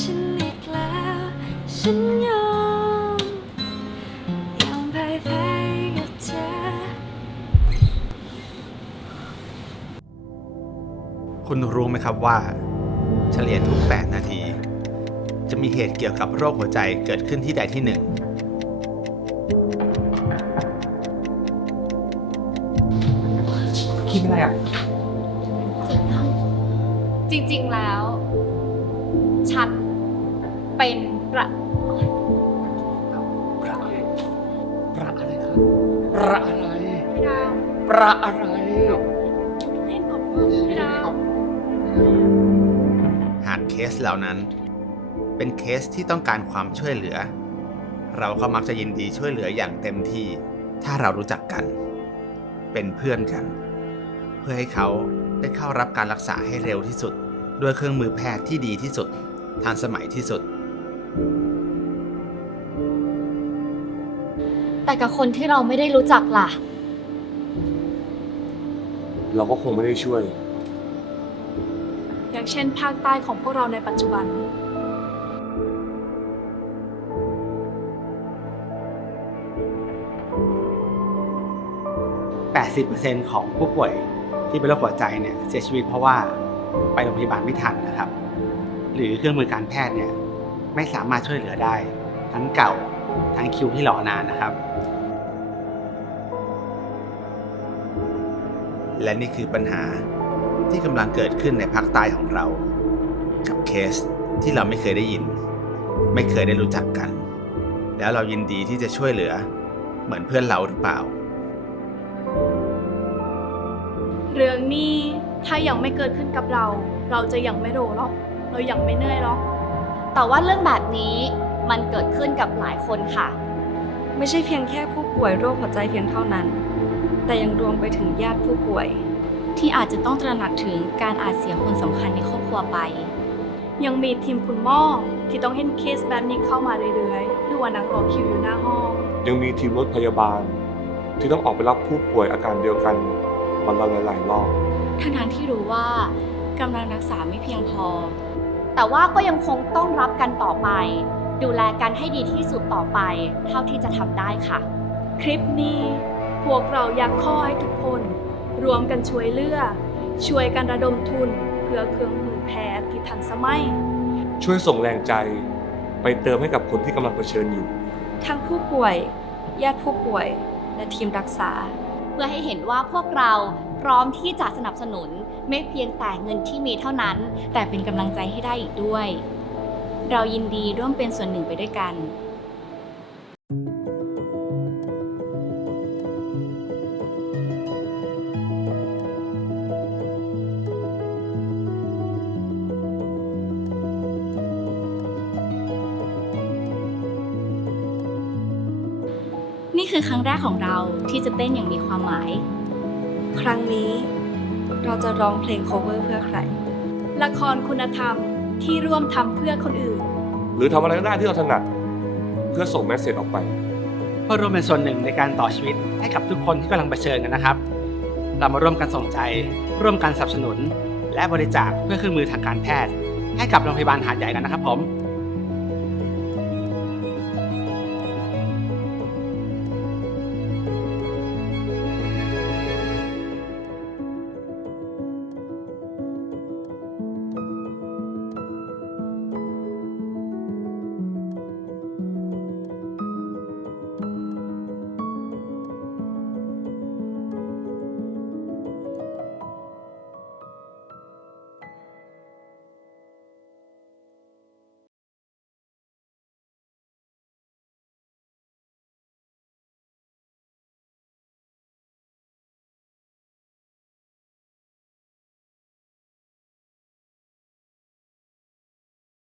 ฉันอีกแล้ว ฉันยอม ยอมพ่ายแพ้กับเธอ คุณรู้ไหมครับว่า เฉลี่ยทุก 8 นาที จะมีเหตุเกี่ยวกับโรคหัวใจเกิดขึ้นที่ใดที่หนึ่ง คิดอะไรอะ จริงๆแล้วฉัน เป็นประประประอะไรครับประอะไร ดาวประอะไรเล่นกับพี่ดาวหากเคสเหล่านั้น เป็นเคสที่ต้องการความช่วยเหลือ เราก็มักจะยินดีช่วยเหลืออย่างเต็มที่ ถ้าเรารู้จักกัน เป็นเพื่อนกัน เพื่อให้เขาได้เข้ารับการรักษาให้เร็วที่สุด ด้วยเครื่องมือแพทย์ที่ดีที่สุด ทันสมัยที่สุด แต่กับคนที่เราไม่ได้รู้จักล่ะ เราก็คงไม่ได้ช่วย อย่างเช่นภาคใต้ของพวกเราในปัจจุบัน 80%ของผู้ป่วยที่เป็นโรคหัวใจเนี่ยเสียชีวิตเพราะว่าไปโรงพยาบาลไม่ทันนะครับ หรือเครื่องมือการแพทย์เนี่ย ไม่สามารถช่วยเหลือได้ ทั้งเก่าทั้งคิวที่รอนานนะครับ และนี่คือปัญหาที่กำลังเกิดขึ้นในภาคใต้ของเรา กับเคสที่เราไม่เคยได้ยิน ไม่เคยได้รู้จักกัน แล้วเรายินดีที่จะช่วยเหลือ เหมือนเพื่อนเราหรือเปล่า เรื่องนี้ถ้ายังไม่เกิดขึ้นกับเรา เราจะยังไม่รู้หรอก เรายังไม่เหนื่อยหรอก แต่ว่าเรื่องแบบนี้มันเกิดขึ้นกับหลายคนค่ะ ไม่ใช่เพียงแค่ผู้ป่วยโรคหัวใจเพียงเท่านั้น แต่ยังรวมไปถึงญาติผู้ป่วย ที่อาจจะต้องตระหนักถึงการอาจเสียคนสำคัญในครอบครัวไป ยังมีทีมคุณหมอที่ต้องเห็นเคสแบบนี้เข้ามาเรื่อยๆหรือว่านั่งรอคิวอยู่หน้าห้อง ยังมีทีมรถพยาบาล ที่ต้องออกไปรับผู้ป่วยอาการเดียวกันวันละหลายๆรอบทั้งๆที่รู้ว่ากำลังรักษาไม่เพียงพอ แต่ว่าก็ยังคงต้องรับกันต่อไป ดูแลกันให้ดีที่สุดต่อไป เท่าที่จะทำได้ค่ะ คลิปนี้ พวกเราอยากขอให้ทุกคน รวมกันช่วยเหลือ ช่วยกันระดมทุน เพื่อเครื่องมือแพทย์ที่ทันสมัย ช่วยส่งแรงใจไปเติมให้กับคนที่กำลังเผชิญอยู่ ทั้งผู้ป่วย ญาติผู้ป่วย และทีมรักษา เพื่อให้เห็นว่าพวกเรา พร้อมที่จะสนับสนุนไม่เพียงแต่เงินที่มีเท่านั้น แต่เป็นกำลังใจให้ได้อีกด้วย เรายินดีร่วมเป็นส่วนหนึ่งไปด้วยกันนี่คือครั้งแรกของเราที่จะเต้นอย่างมีความหมาย ครั้งนี้ เราจะร้องเพลง cover เพื่อใคร ละครคุณธรรมที่ร่วมทำเพื่อคนอื่น หรือทำอะไรก็ได้ที่เราถนัดเพื่อส่งแมสเซจออกไป เพื่อร่วมเป็นส่วนหนึ่งในการต่อชีวิตให้กับทุกคนที่กำลังเผชิญกันนะครับ เรามาร่วมกันส่งใจ ร่วมกันสนับสนุน และบริจาคเพื่อเครื่องมือทางการแพทย์ ให้กับโรงพยาบาลหาดใหญ่กันนะครับผม